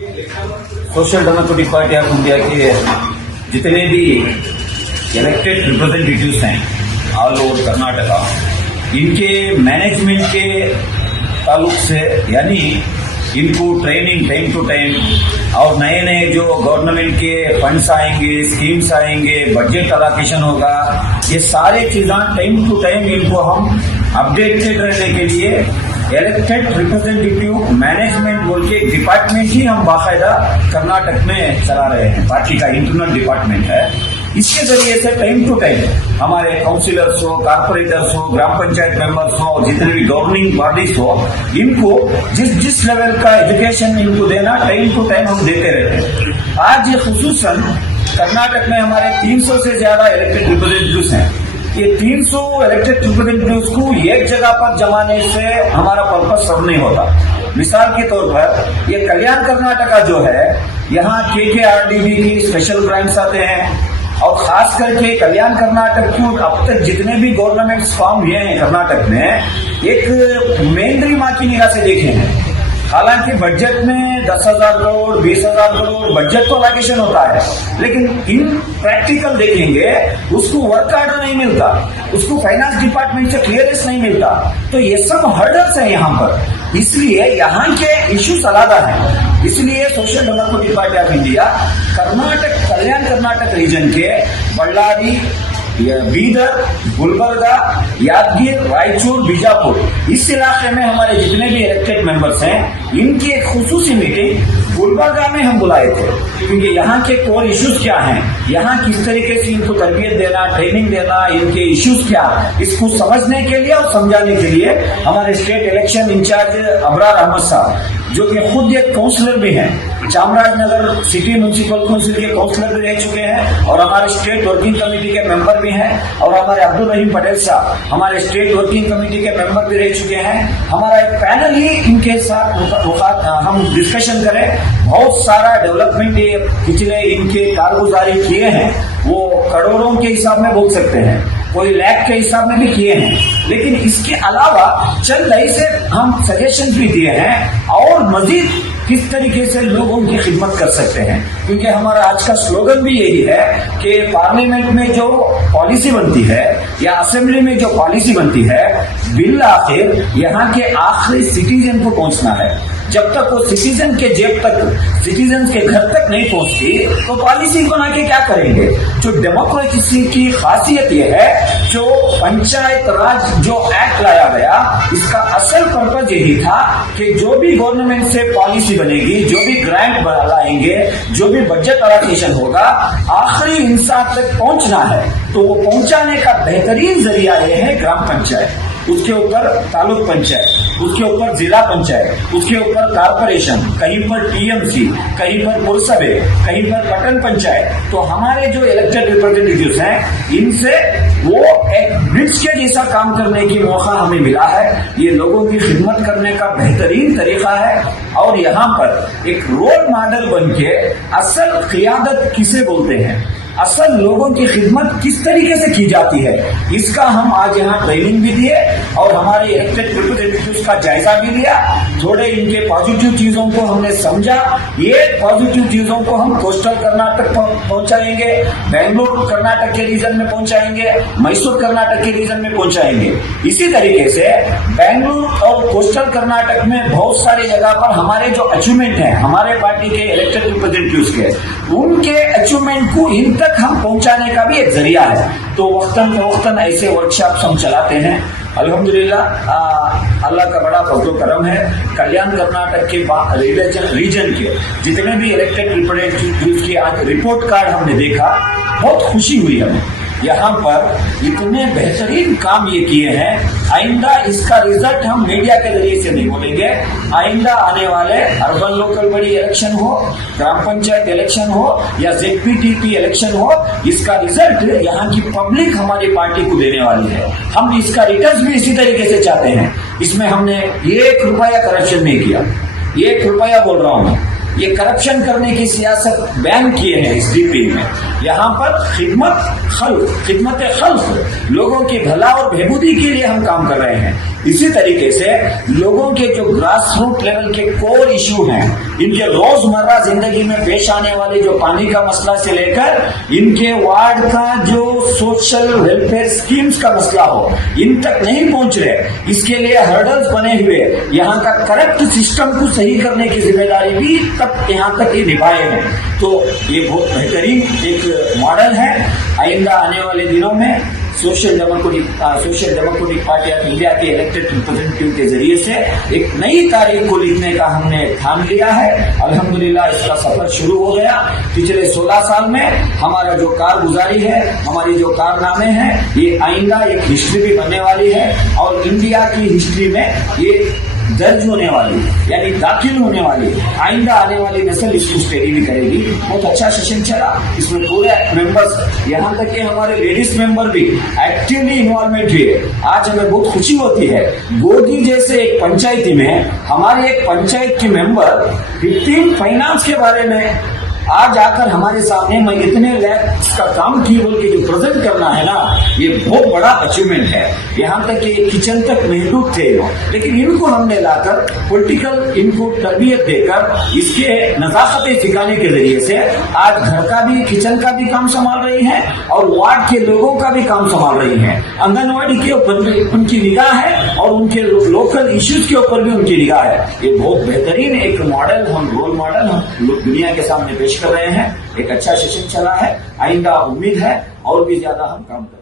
Social Democratic Party of India के जितने भी इलेक्टेड रिप्रेजेंटेटिव्स हैं ऑल ओवर कर्नाटका, इनके मैनेजमेंट के ताल्लुक से यानी इनको ट्रेनिंग टाइम टू टाइम और नए नए जो गवर्नमेंट के फंड्स आएंगे, स्कीम्स आएंगे, बजट अलोकेशन होगा, ये सारे चीज़ें टाइम टू टाइम इनको हम अपडेटेड रहने के लिए इलेक्टेड रिप्रेजेंटेटिव मैनेजमेंट बोल के एक डिपार्टमेंट ही हम बाकायदा कर्नाटक में चला रहे हैं। पार्टी का इंटरनल डिपार्टमेंट है। इसके जरिए से टाइम टू टाइम हमारे काउंसिलर्स हो, कारपोरेटर्स हो, ग्राम पंचायत मेंबर्स हो, जितने भी गवर्निंग बॉडीज हो, इनको जिस लेवल का एजुकेशन इनको देना टाइम टू टाइम हम देते रहते हैं। आज ये खुसूसन कर्नाटक में हमारे 300 से ज्यादा इलेक्टेड रिप्रेजेंटेटिव्स हैं। ये 300 इलेक्टेड रिप्रेजेंटेटिव्स को एक जगह पर जमाने से हमारा पर्पस सर्व नहीं होता। मिसाल के तौर पर ये कल्याण कर्नाटका जो है, यहाँ KKRDB की स्पेशल ब्रांच आते हैं और खास करके कल्याण कर्नाटक को अब तक जितने भी गवर्नमेंट फॉर्म हुए हैं कर्नाटक में, एक मेंद्री माँ की निगाह से देखे हैं। हालांकि बजट में 10,000 करोड़ 20,000 करोड़ बजट तो अलोकेशन होता है, लेकिन इन प्रैक्टिकल देखेंगे उसको वर्क ऑर्डर नहीं मिलता, उसको फाइनेंस डिपार्टमेंट से क्लियरेंस नहीं मिलता। तो ये सब हर्डल्स है यहाँ पर, इसलिए यहाँ के इश्यूज अलग है। इसलिए Social Democratic Party of India Karnataka Kalyan Karnataka region के बल्लारी, बीदर, गुलबर्गा, यादगीर, रायचूर, बीजापुर, इस इलाके में हमारे जितने भी इलेक्टेड मेंबर्स हैं, इनकी एक खुसूसी मीटिंग गुलबर्गा में हम बुलाए थे, क्योंकि यहाँ के कोर इश्यूज क्या हैं, यहाँ किस तरीके से इनको तरबियत देना, ट्रेनिंग देना, इनके इश्यूज क्या, इसको समझने के लिए और समझाने के लिए हमारे state election in charge Abrar Ahmed साहब, जो कि खुद एक काउंसलर भी हैं, चामराजनगर सिटी म्यूनिसिपल काउंसिल के काउंसलर भी रह चुके हैं और हमारे स्टेट वर्किंग कमेटी के मेंबर भी हैं, और हमारे अब्दुल रहीम पटेल साहब हमारे स्टेट वर्किंग कमेटी के मेंबर भी रह चुके हैं। हमारा एक पैनल ही इनके साथ हम डिस्कशन करें। बहुत सारा डेवलपमेंट ये पिछले इनके कारगुजारी किए हैं, वो करोड़ों के हिसाब में बोल सकते हैं, कोई लाख के हिसाब में भी किए हैं, लेकिन इसके अलावा चंद ऐसे हम सजेशन भी दिए हैं और मजीद किस तरीके से लोग उनकी खिदमत कर सकते हैं। क्योंकि हमारा आज का स्लोगन भी यही है कि पार्लियामेंट में जो पॉलिसी बनती है या असेंबली में जो पॉलिसी बनती है, बिल आखिर यहाँ के आखिरी सिटीजन को पहुंचना है। जब तक वो सिटीजन के जेब तक, सिटीजन के घर तक नहीं पहुंचती, तो पॉलिसी बना के क्या करेंगे। जो डेमोक्रेसी की खासियत ये है, जो पंचायत राज जो एक्ट लाया गया, इसका असल पर्पज यही था कि जो भी गवर्नमेंट से पॉलिसी बनेगी, जो भी ग्रांट लाएंगे, जो भी बजट अलोकेशन होगा, आखिरी इंसान तक पहुंचना है। तो वो पहुंचाने का बेहतरीन जरिया ये है ग्राम पंचायत, उसके ऊपर तालुक पंचायत, उसके ऊपर जिला पंचायत, उसके ऊपर कारपोरेशन, कहीं पर TMC, कहीं पर पुरसभे, कहीं पर पटन पंचायत। तो हमारे जो इलेक्टेड रिप्रेजेंटेटिव्स हैं, इनसे वो एक ब्रिज के जैसा काम करने की मौका हमें मिला है। ये लोगों की खिदमत करने का बेहतरीन तरीका है और यहाँ पर एक रोल मॉडल बन के असल क़ियादत किसे बोलते हैं, असल लोगों की खिदमत किस तरीके से की जाती है, इसका हम आज यहाँ ट्रेनिंग भी दिए और हमारे इलेक्टेड रिप्रेजेंटेटिव्स का जायजा भी लिया। थोड़े इनके पॉजिटिव चीजों को हमने समझा। ये पॉजिटिव चीजों को हम कोस्टल कर्नाटक पहुंचाएंगे, बेंगलुरु कर्नाटक के रीजन में पहुंचाएंगे, मैसूर कर्नाटक के रीजन में पहुंचाएंगे। इसी तरीके से बेंगलुरु और कोस्टल कर्नाटक में बहुत सारी जगह पर हमारे जो अचीवमेंट है, हमारे पार्टी के इलेक्टेड रिप्रेजेंटेटिव्स के, उनके अचीवमेंट को इन तक हम पहुंचाने का भी एक जरिया है। तो वक्तन फवक्तन ऐसे वर्कशॉप्स हम चलाते हैं। अल्हम्दुलिल्लाह अल्लाह का बड़ा फजल करम है। कल्याण कर्नाटक के रीजन के जितने भी इलेक्टेड रिप्रेजेंटेटिव्स की आज रिपोर्ट कार्ड हमने देखा, बहुत खुशी हुई हमें। यहाँ पर इतने बेहतरीन काम ये किए हैं। आइंदा इसका रिजल्ट हम मीडिया के जरिए से नहीं बोलेंगे। आइंदा आने वाले अर्बन लोकल बॉडी इलेक्शन हो, ग्राम पंचायत इलेक्शन हो या ZPTP इलेक्शन हो, इसका रिजल्ट यहाँ की पब्लिक हमारी पार्टी को देने वाली है। हम इसका रिटर्न भी इसी तरीके से चाहते हैं। इसमें हमने 1 रुपया करप्शन नहीं किया, 1 रुपया बोल रहा हूँ मैं। ये करप्शन करने की सियासत बैन किए हैं इस DP में। यहाँ पर खिदमत खल्क, लोगों की भला और बेहबूदी के लिए हम काम कर रहे हैं। इसी तरीके से लोगों के जो ग्रास रूट लेवल के कोर इश्यू हैं, इनके रोजमर्रा जिंदगी में पेश आने वाले जो पानी का मसला से लेकर इनके वार्ड का जो सोशल वेलफेयर स्कीम्स का मसला हो, इन तक नहीं पहुंच रहे। इसके लिए हर्डल्स बने हुए यहाँ का करप्ट सिस्टम को सही करने की जिम्मेदारी भी तब यहाँ तक ये निभाए हैं। तो ये बहुत बेहतरीन एक मॉडल है। आइंदा आने वाले दिनों में social Democratic Party of India के इलेक्टेड रिप्रेजेंटेटिव के जरिए से एक नई तारीख को लिखने का हमने ठान लिया है। अल्हम्दुलिल्लाह इसका सफर शुरू हो गया। पिछले 16 साल में हमारा जो कारगुजारी है, हमारी जो कारनामे हैं, ये आइंदा एक हिस्ट्री भी बनने वाली है और इंडिया की हिस्ट्री में ये दर्ज होने वाली, यानी दाखिल होने वाली, आइंदा आने वाली नस्ल इसको स्टडी भी करेगी। बहुत अच्छा सेशन चला, इसमें पूरे मेंबर्स, यहाँ तक कि हमारे लेडीज मेंबर भी एक्टिवली इन्वॉल्वमेंट हुए। आज हमें बहुत खुशी होती है, गोदी जैसे एक पंचायती में हमारे एक पंचायत के मेंबर 15 फाइनेंस के बारे में आज आकर हमारे सामने मैं इतने लैक्स का काम की बोल के जो प्रेजेंट करना है ना, ये बहुत बड़ा अचीवमेंट है। यहाँ तक कि किचन तक महदूद थे, लेकिन इनको हमने लाकर पॉलिटिकल इनको तरबियत देकर इसके नजाकतें सिखाने के जरिए से आज घर का भी, किचन का भी काम संभाल रही है और वार्ड के लोगों का भी काम संभाल रही है। आंगनवाड़ी के ऊपर भी उनकी निगाह है और उनके लोकल इश्यूज के ऊपर भी उनकी निगाह है। ये बहुत बेहतरीन एक मॉडल, हम रोल मॉडल हम दुनिया के सामने पेश कर रहे हैं। एक अच्छा सेशन चला है, आइंदा उम्मीद है और भी ज्यादा हम काम करें।